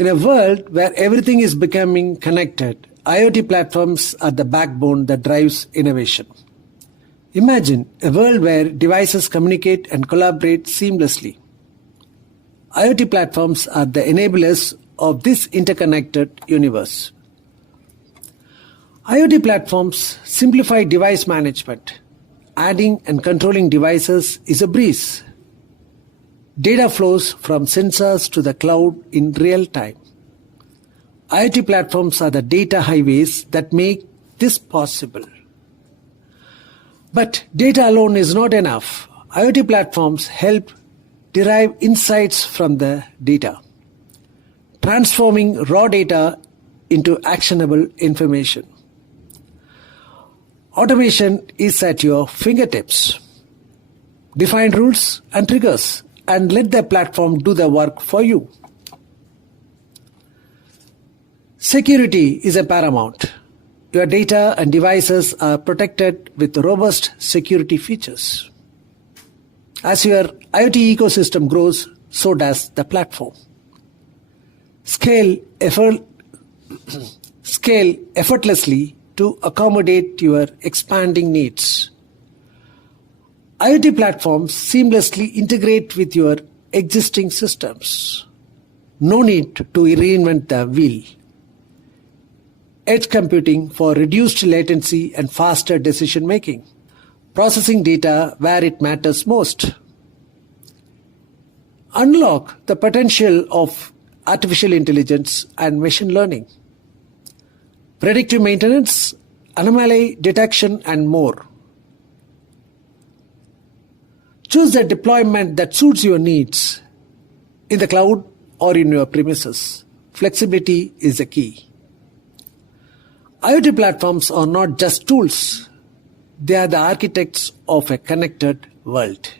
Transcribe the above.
In a world where everything is becoming connected, IoT platforms are the backbone that drives innovation. Imagine a world where devices communicate and collaborate seamlessly. IoT platforms are the enablers of this interconnected universe. IoT platforms simplify device management. Adding and controlling devices is a breeze. Data flows from sensors to the cloud in real time. IoT platforms are the data highways that make this possible. But data alone is not enough. IoT platforms help derive insights from the data, transforming raw data into actionable information. Automation is at your fingertips. Define rules and triggers and let the platform do the work for you. Security is a paramount. Your data and devices are protected with robust security features. As your IoT ecosystem grows, so does the platform. Scale effortlessly to accommodate your expanding needs. IoT platforms seamlessly integrate with your existing systems. No need to reinvent the wheel. Edge computing for reduced latency and faster decision making. Processing data where it matters most. Unlock the potential of artificial intelligence and machine learning. Predictive maintenance, anomaly detection, and more. Choose the deployment that suits your needs in the cloud or in your premises. Flexibility is the key. IoT platforms are not just tools. They are the architects of a connected world.